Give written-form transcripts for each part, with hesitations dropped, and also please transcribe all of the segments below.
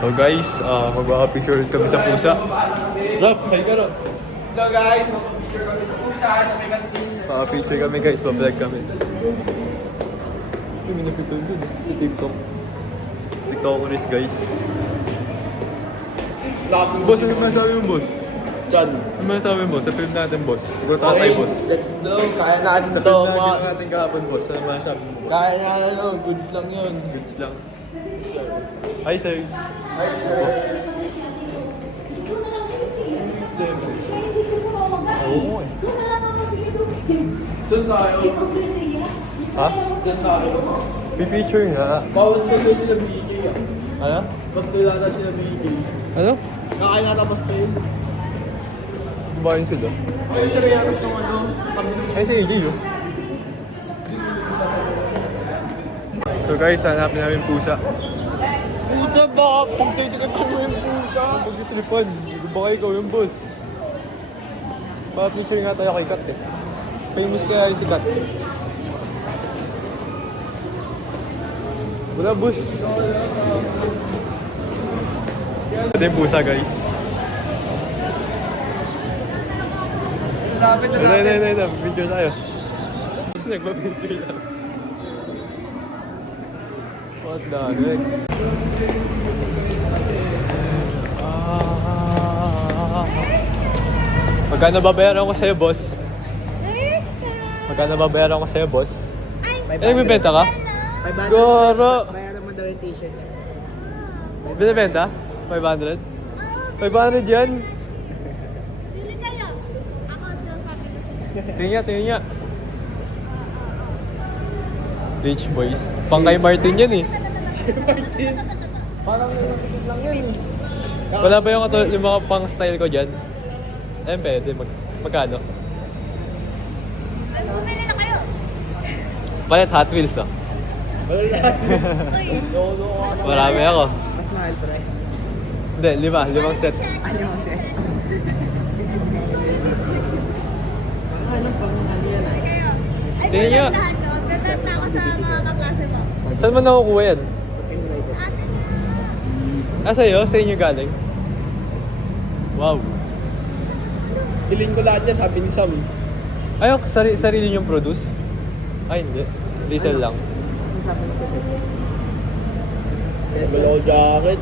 So guys, magpapapicture kami sa pusa. Rob, hi ka Rob. Hello guys, magpapicture kami sa pusa sa may kantin. Magpapapicture kami guys, pa-vlog kami. May minapicture dun sa TikTok. TikTokeries guys. Boss, ano masasabi mo boss? Chan. Ano masasabi mo sa film natin boss? Ikaw tatay boss. Let's go. Kaya natin Sa to, film mga. natin kahapon boss, ano masasabi mo boss? Kaya natin, goods lang yun. Goods lang. Hi sir. Hi sir. Oo eh. Doon tayo. Ha? Doon tayo. Pipicture nga. Bawas ko doon sila BK. Ano? Bas nila na sila BK. Ano? Nakain natin bas na yun. Kumain sila. Ay, siya may harap ng ano. Kami Ay, si AJ yun. So guys, hanapin namin pusa. Puta ba? Pagtitigan ko yung pusa. Huwag yung tripan. Baka ikaw yung boss. Pa-picture nga tayo kay Kat eh. Famous kaya si Kat. Wala boss. Ito yung pusa guys. Lapit na Ito. Video tayo. Nagpa-picture lang. What the heck? Magkano babayaran ko sa'yo, boss? Magkano babayaran ko sa'yo, boss? Eh, may benta ka? 500. Goro! Bayaran mo daw yung t-shirt. Binibenta? 500? 500 yan? Bili kayo. Ako sinasabi ko sila. Tingnan niya. Rich boys. Pang kay Martin yan eh. Parang nalapit lang yun. Wala ba yung mga pang style ko dyan? Eh, pwede. Magkano? Bumili na kayo. Palit Hot Wheels ah. Uy. Marami ako. Mas mahal, pre. Hindi, 5 set. Ano kasi? Anong pang ano yan ah? Kayo. Ay, Tingnan niyo. pinagdahan ko. Dadaan na ako sa mga kaklase mo. Saan mo nakukuha yan? Ate na. Ah, sa'yo? Sa inyo galing? Wow. Bilhin ko lahat niya, sabi ni Sam. Ay, sarili yung produce? Ay, hindi. Resell lang. Masasabi mo sa sex? Wala ko jacket.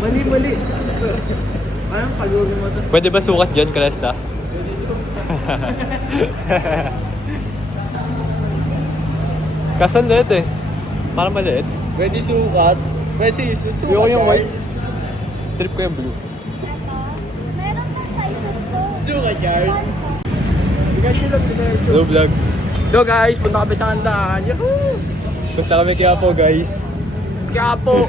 Mali. Parang pagawin mo ito. Pwede ba sukat dyan, Cresta? Kaso ang liit eh. Parang maliit. Pwede sukat. Pwede susukat. Ayoko yung white. Trip ko yung blue. Ito. Meron pa sizes to. Sukat yan. Bigyan nyo lang pinag Hello vlog. Hello guys, punta kami sa Kandahan. Yahoo! Punta kami kaya po guys. Kaya po!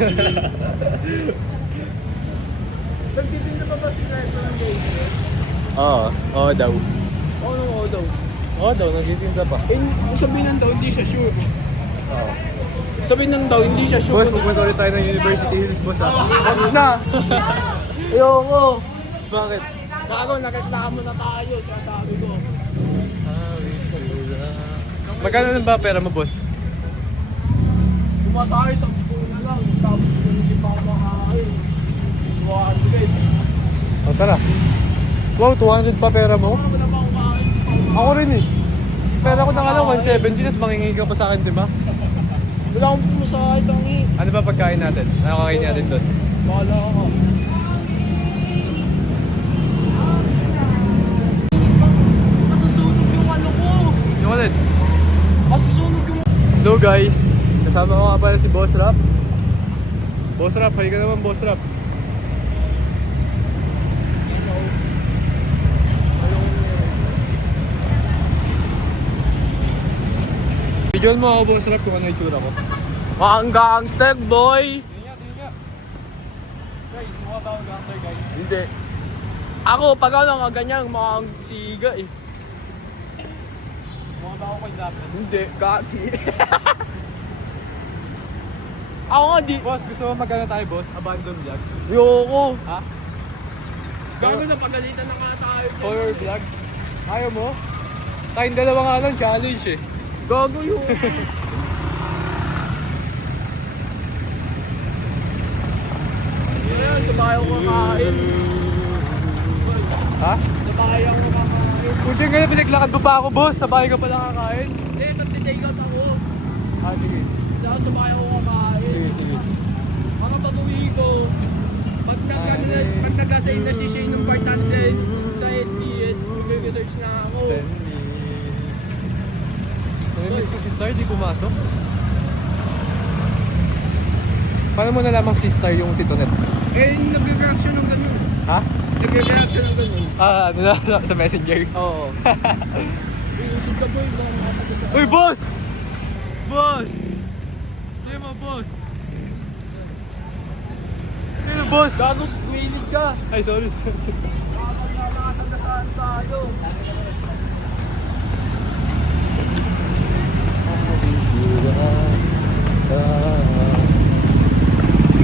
Nagtitinda pa ba si Nerso ng guys? Oo daw. Oo daw. Oo daw, nagtitinda pa. Eh, kung sabihin ng daw, hindi siya sure. Sabihin ng daw, hindi siya sure. Boss, pupunta ulit tayo ng University Hills, boss ha. Huwag na! Ayoko! Bakit? Gago, nagreklamo na tayo. Kaya sabi ko. Magkano ba pera mo, boss? Pumasahe sa buko na lang. Tapos hindi pa ako makakain. 200. O tara. Wow, 200 pa pera mo? Wala pa ako kakain. Ako rin eh. Pera ko na nga lang 170, tapos mangingi ka pa sa akin, di ba? Wala akong pumasahe tangi. Ano ba pagkain natin? Ano kakain natin doon? Bahala ka. Masusunog yung ano ko. Yung ulit. Masusunog yung... Hello guys. Kasama ko nga pala si Boss Rap. Boss Rap, hi ka naman Boss Rap. Videoan mo ako Boss Rap kung ano yung tsura ko. Ang gangster boy! Tingnan niya. Guys, mukha ba akong gangster guys? Hindi. Ako, pag ano nga ganyan, mga siga eh. Mukha ba ako kidnapper? Hindi, gagi. Ako nga di. Boss, gusto mo magkano tayo boss? Abandon vlog? Yoko. Ha? Gago na pagalitan na nga tayo. Horror vlog? Ayaw mo? Tayong dalawa nga lang challenge eh. Gago yun. bahay ako kakain. Ha? Sa bahay ako kakain. Puti ngayon, pinaglakad mo pa ako, boss. Sa bahay ka pa nakakain. Hindi, ba't take out ako? Ah, sige. Saka sa bahay ako kakain. Sige, sige. Mga pag-uwi ko, pag nag-assign na si Shane ng part natin sa SDS, mag-research na ako. Send me. Namiss ko si Star, di pumasok. Paano mo nalamang si Star yung si Tonet? Eh, nag-reaction ng ganun. Ha? Nag-reaction ng ganun. Ah, ano na, sa messenger? Oo. Iusog ka boy, baka makasag sa... Uy, boss! Boss! Sino mo, boss? Sino, boss? Gagos, wilid ka. Ay, sorry. Nakasagdasaan tayo.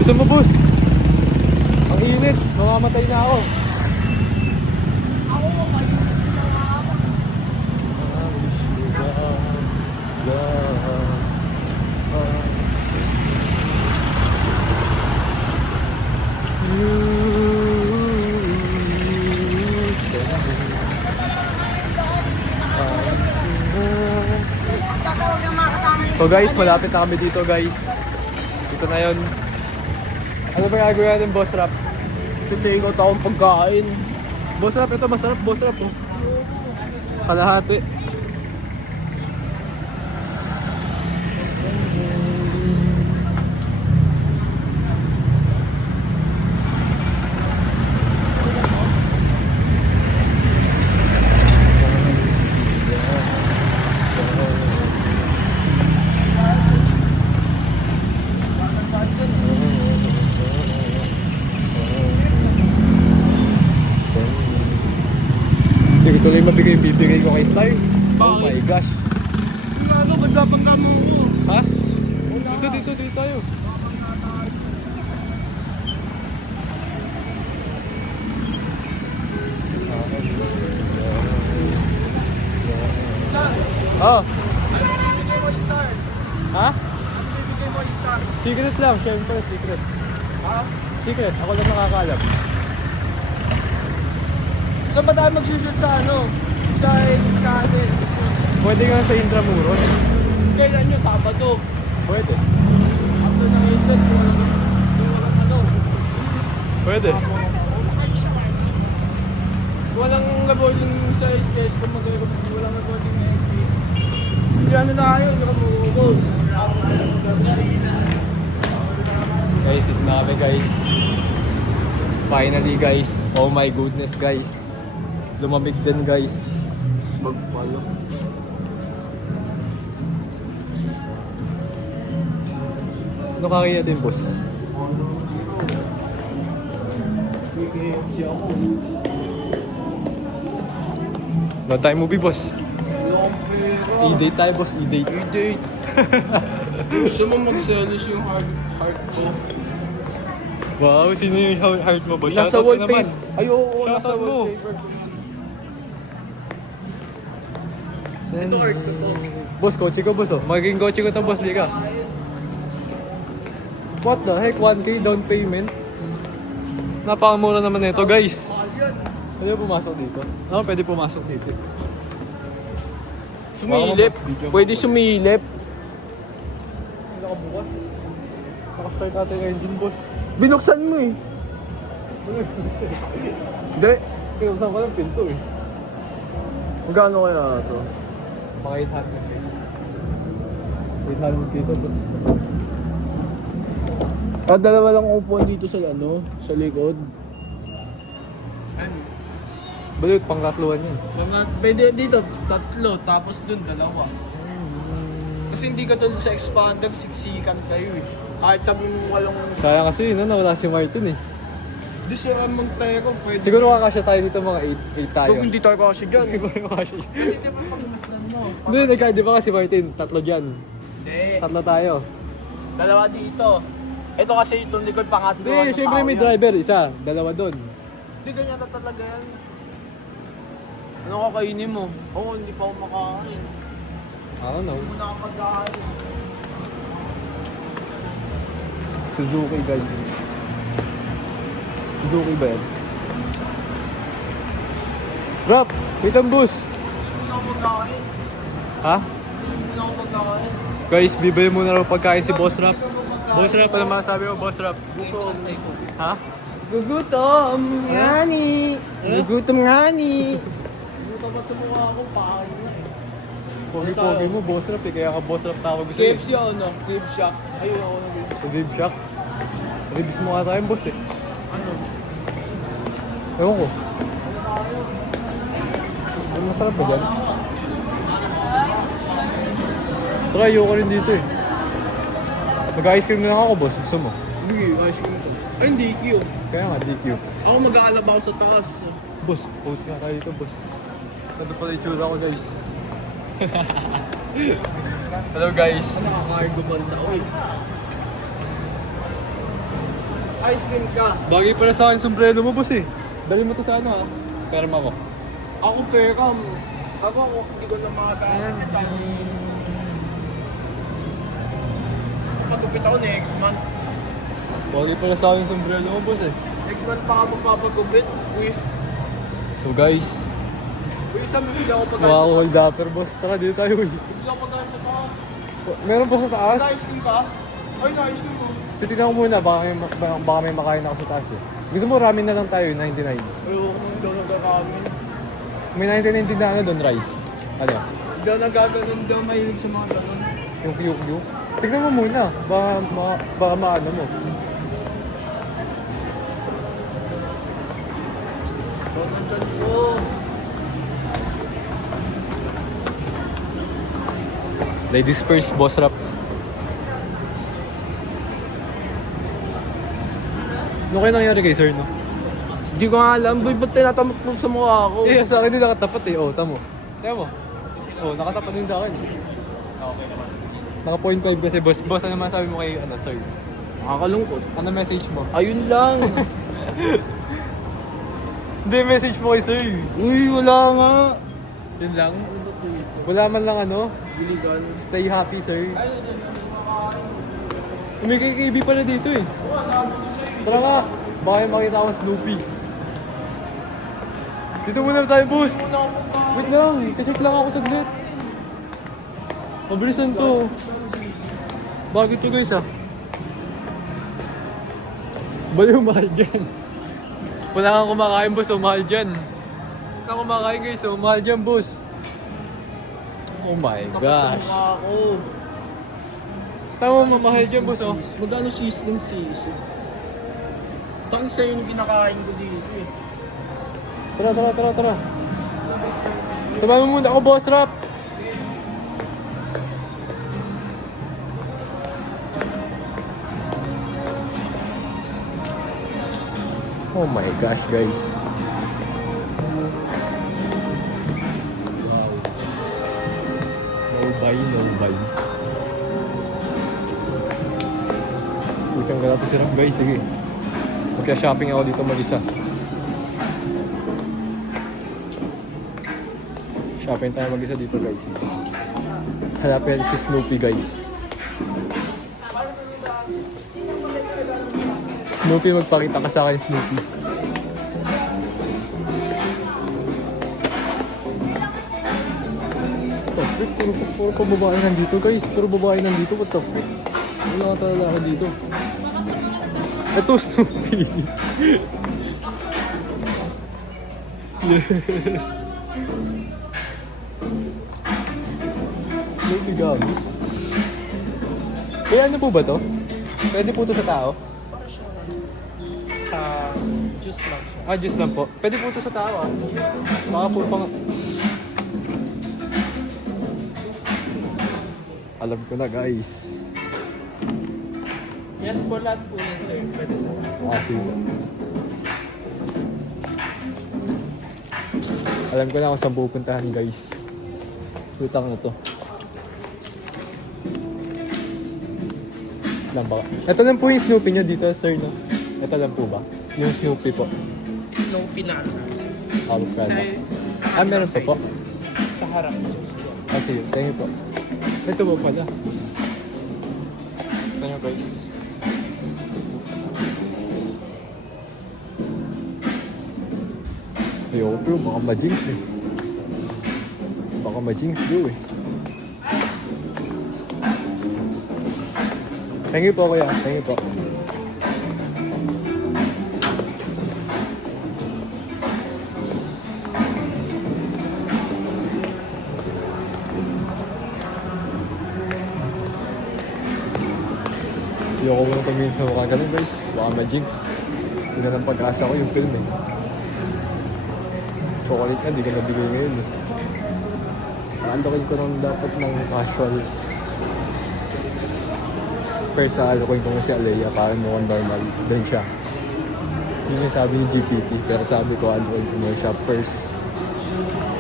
Gusto mo, boss? Ang init. Mamamatay na ako. So guys, malapit na kami dito guys. Dito na yun. Ano ba gagawin natin, Boss Rap? Take out akong pagkain. Boss Rap, ito masarap, Boss Rap oh. Kalahati. Hindi ko tuloy mabigay yung bibigay ko kay Star. Oh my gosh. Ano, magdapangga mo ko. Ha? Dito tayo. Oh. Ano bibigay mo star? Ha? Ano bibigay mo star? Secret lang, syempre, secret. Ha? Secret, ako lang nakakaalam. Saan ba tayo magsushoot sa ano? Sa Iskade. Pwede nga sa Intramuros. Kailan nyo? Sabado. Pwede. After ng SDS, kung walang ano. Pwede. Walang recording sa SDS kung walang recording na FB. Hindi ano na kayo, hindi ka mabubos. Guys, ito na kami guys. Finally guys. Oh my goodness guys. Lumamig din guys. Magpalo. Ano kakaya din boss? No time movie boss. E-date tayo boss, e-date. E-date. Gusto mo mag-selos yung heart ko? Wow, sino yung heart mo boss? Nasa Shoutout ka naman. wallpaper. Ay, oo, nasa Shoutout mo. wallpaper. Ito art ko to. Boss, kotse ko boss oh. Magiging kotse ko to boss, di ka. What the heck? 1K down payment? Napakamura naman nito guys. Pwede pumasok dito? Oo, pwede pumasok dito. Sumilip. Pwede sumilip. Nakabukas. Nakastart natin yung engine boss. Binuksan mo eh. Hindi. Kinuksan ko ng pinto eh. Magkano kaya ito? Mga 800k. 800k to boss. Ah, dalawa lang upuan dito sa ano, sa likod. Balik, pangkatluan yun. Pwede dito, tatlo, tapos dun, dalawa. Kasi hindi ka tulad sa expander, siksikan kayo eh. Kahit sabi mo walong... Sayang kasi yun, nawala si Martin eh. Di sa Montero, pwede... Siguro kakasya tayo dito mga 8 tayo. Huwag hindi tayo kasi dyan. Siguro kakasya. Kasi di ba pag-umuslan mo? Hindi, di ba kasi Martin, tatlo dyan. Hindi. Tatlo tayo. Dalawa dito. Ito kasi itong likod, pangatlo. Hindi, syempre may driver, isa, dalawa doon. Hindi ganyan na talaga yan. Ano kakainin mo? Oo, hindi pa ako makakain. I don't know. Hindi mo nakapag-kain. Suzuki guys. Suzuki ba yan? Rap! Wait ang bus! Ha? Guys, bibili muna raw pagkain si Boss Rap. Boss Rap, ano masasabi mo, Boss Rap? Ha? Gugutom nga ni. Gugutom nga ni. Pogi-pogi mo, Boss Rap eh. Kaya ka Boss Rap tawag gusto eh. KFC ano? Rib Shack. Ayun ako na rib. Sa Rib Shack. Ribs mo nga tayong boss eh. Ano? Ewan ko. Ano masarap ba dyan? Try, ayoko rin dito eh. Mag-ice cream na lang ako, boss. Gusto mo? Hindi, ice cream to. Ay, hindi, Q. Kaya nga, DQ. Ako mag-aalab ako sa taas. Boss, post nga tayo dito, boss. Nandun pala yung tsura ko, guys. Hello, guys. Nakaka-cargo bansa. Uy. Ice cream ka. Bagay pala sa akin yung sombrero mo, boss eh. Dali mo to sa ano ha? Perma ko. Ako peram. Ako, hindi ko na makasaan. Magupit ako next month. Bagay pala sa akin yung sombrero mo, boss eh. Next month pa ako magpapagupit with... So guys, Uy, isang bibili ako pag mga hold upper, boss. Tara, dito tayo eh. Bibili ako pag sa taas. Meron pa sa taas. Ice cream ka? Ay, na-ice cream mo. Titignan ko muna, baka may makain ako sa taas eh. Gusto mo ramen na lang tayo, 99. Ayoko nung daw nagkakamin. May 99 na ano doon, rice. Ano? Daw nagkaganon daw mahilig sa mga ganon. Yung QQ. Tignan mo muna, baka maano mo. Daw nandyan ko. Ladies first, Boss Rap. Ano kayo nangyari kay sir, no? Hindi ko nga alam, boy, ba't tinatamak mo sa mukha ako? Eh, sa akin din nakatapat eh. Oh, tamo. Tamo mo. Oh, nakatapat din sa akin. Okay naman. Naka 0.5 kasi, boss. Boss, ano masabi mo kay, ano, sir? Nakakalungkot. Ano message mo? Ayun lang. Hindi, message mo kay sir. Uy, wala nga. Yun lang. Wala man lang ano. Biligan. Stay happy, sir. May KKB pala dito eh. Tara nga. Baka yung makita akong Snoopy. Dito muna tayo, boss. Wait lang. Check lang ako saglit. Mabilisan to. Bakit to, guys ah? Baliw, mahal dyan. Wala kang kumakain, boss. Mahal dyan. Wala kang kumakain, guys. Mahal dyan, boss. Oh my gosh. Ako. Tama mo, mahal dyan, boss. Oh. Magkano seasoning season? Tangin sa'yo yung kinakain ko dito eh. Tara. Sabay mo muna ako, Boss Rap. Oh my gosh, guys. No buy. Bukang ka natin sirap, guys. Sige. Magka-shopping ako dito mag-isa. Shopping tayo mag-isa dito, guys. Hanapin si Snoopy, guys. Snoopy, magpakita ka sa akin, Snoopy. What the frick? Puro pa babae nandito, guys. Puro babae nandito. What the frick? Wala ka talaga ako dito. Ito, Snoopy. Yes. Snoopy gummies. Kaya ano po ba to? Pwede po to sa tao? Juice lang siya. Juice lang po. Pwede po to sa tao ah. Baka po pang... Alam ko na, guys. Yes, po lahat po yan, sir. Pwede sa Sige. Alam ko na kung saan pupuntahan, guys. Putang na to. Lang ba? Ito lang po yung Snoopy nyo dito, sir, no? Ito lang po ba? Yung Snoopy po. Snoopy na. Out product. Meron pa po. Sa harap. Sige. Thank you po. Ito po pala. Ito nyo, guys. Ayoko bro, baka ma-jinx eh. Baka ma-jinx bro eh. Thank you po kuya, thank you po. Ayoko muna pag-minutes na mukha ganun guys, baka ma-jinx. Hindi na ng pag-asa ko yung film eh. Chocolate nga, di ko nabigay ngayon eh. Naandokin ko nang dapat ng casual. First sa alokin ko na si Alea para mukhang normal. Then siya. Yun yung sabi ni GPT, pero sabi ko alokin ko na siya first.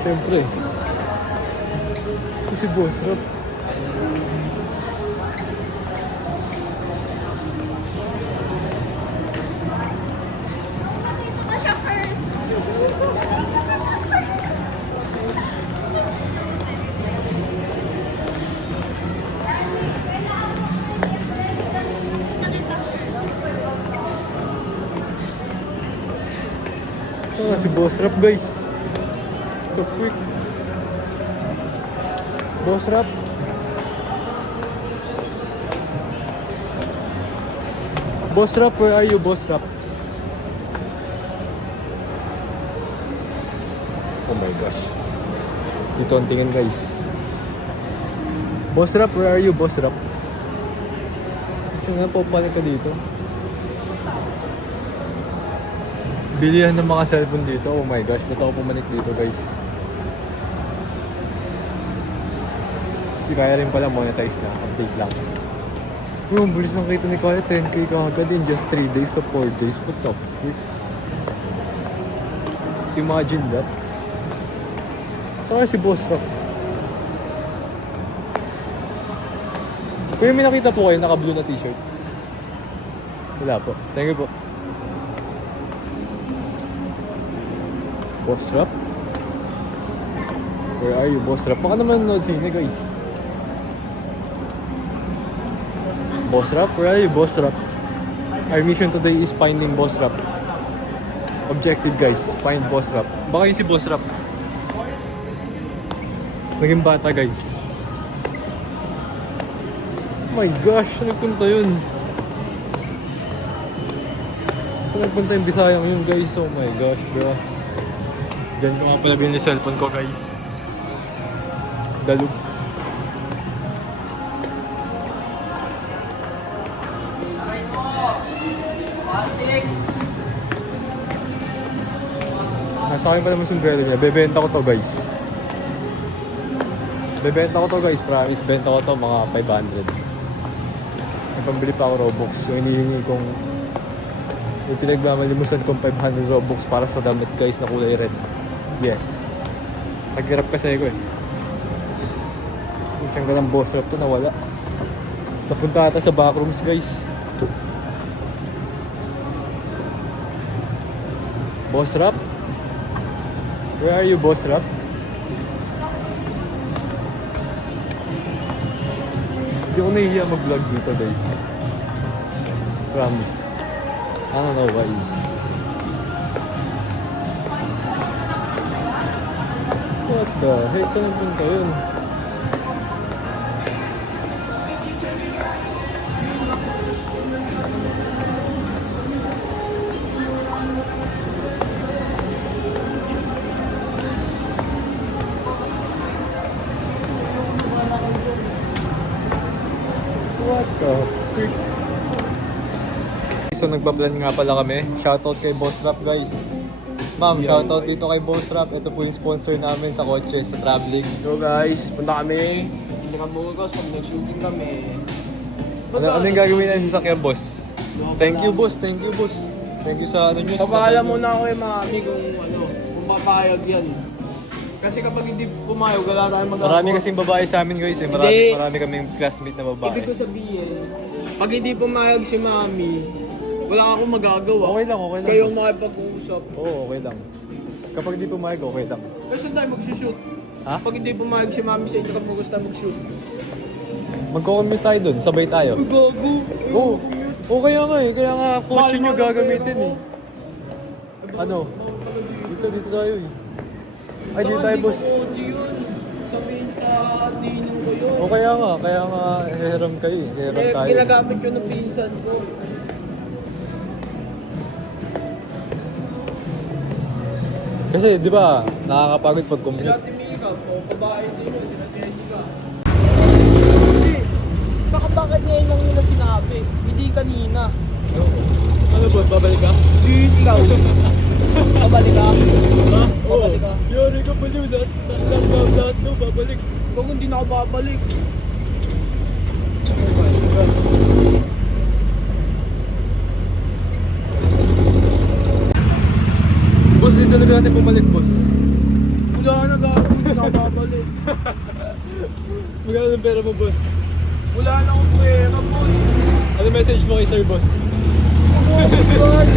Siyempre. Si Boss Rob. Dito ka siya first. Ah, si Boss Rap guys. The freak. Boss Rap. Boss Rap, where are you, Boss Rap? Oh my gosh. Dito ang tingin guys. Boss Rap, where are you, Boss Rap? Siya nga po pala ka dito. Bilihan ng mga cellphone dito. Oh my gosh, ba't ako pumanik dito guys? Si kaya rin pala monetize na. Update lang. Bro, ang bilis ng kita ni Kaya. 10k kagad in just 3 days to 4 days. What the freak? Imagine that. Saka si Boss Rock. Kuya, may nakita po kayo naka-blue na t-shirt? Wala po. Thank you po. Boss Rap? Where are you, Boss Rap? Baka naman nanonood sine, guys. Boss Rap? Where are you, Boss Rap? Our mission today is finding Boss Rap. Objective, guys. Find Boss Rap. Baka yun si Boss Rap. Naging bata, guys. Oh my gosh, saan nagpunta yun? Saan nagpunta yung Bisayang yun, guys? Oh my gosh, bro. Diyan ko nga pala binili cellphone ko guys. Dalog. Nasa akin pa naman sombrero niya. Bebenta ko to guys. Bebenta ko to guys. Promise. Benta ko to mga 500. May pambili pa ako Robux. Yung hinihingi kong yung pinagmamalimusan kong 500 Robux para sa damit guys na kulay red. Yeah. Naghirap kasi ako eh. Yung tiyanggal ng Boss Rap to nawala. Napunta ata sa backrooms guys. Boss Rap? Where are you, Boss Rap? Hindi ko nahihiya mag-vlog dito guys. Promise. I don't know why. What the heck? Saan nagpunta yun? What the freak? So nagpa-plan nga pala kami. Shoutout kay Boss Rap guys. Ma'am, shoutout dito kay Boss Rap. Ito po yung sponsor namin sa kotse, sa traveling. So guys, punta kami. Hindi kami magagos pag nag-shooting kami. Ano yung gagawin natin sa sasakyan, boss? Thank you, boss. Thank you, boss. Thank you sa ano nyo. Papaalam muna ako yung mga ami kung papayag yan. Kasi kapag hindi pumayag, wala tayong magagawa. Marami kasing babae sa amin guys eh. Marami kaming classmate na babae. Ibig ko sabihin, pag hindi pumayag si mami, wala akong magagawa. Okay lang. Kayong boss. makipag-uusap. Oo, okay lang. Kapag hindi pumayag, okay lang. Kasi saan tayo mag-shoot? Ha? Pag hindi pumayag si mami sa inyo, kapag gusto tayo mag-shoot. Magko-commute tayo dun, sabay tayo. Gago! Oo. Oo, kaya nga eh. Kaya nga kotse nyo gagamitin eh. Ano? dito tayo eh. Ay, dito tayo, boss. Kotse yun. Sabihin sa dinong ko yun. O kaya nga, heram kayo eh. Heram tayo. Ginagamit ko ng pinsan ko. Kasi, di ba, nakakapagod pag commute. Sila Timika, o babae din yun, sila Timika. Hindi. Saka bakit ngayon lang nila sinabi? Hindi kanina. Ano, boss? Babalik ka? Hindi, ikaw. Babalik ka? Babalik ka? Yari ka pa yun. Lahat no, babalik. Kung hindi na ako babalik. Boss, dito na natin bumalik, boss. Wala na gano'n, hindi na ako babalik. Magkano ng pera mo, boss? Wala na akong pera, boy. Ano message mo kay sir, boss? Oh, God.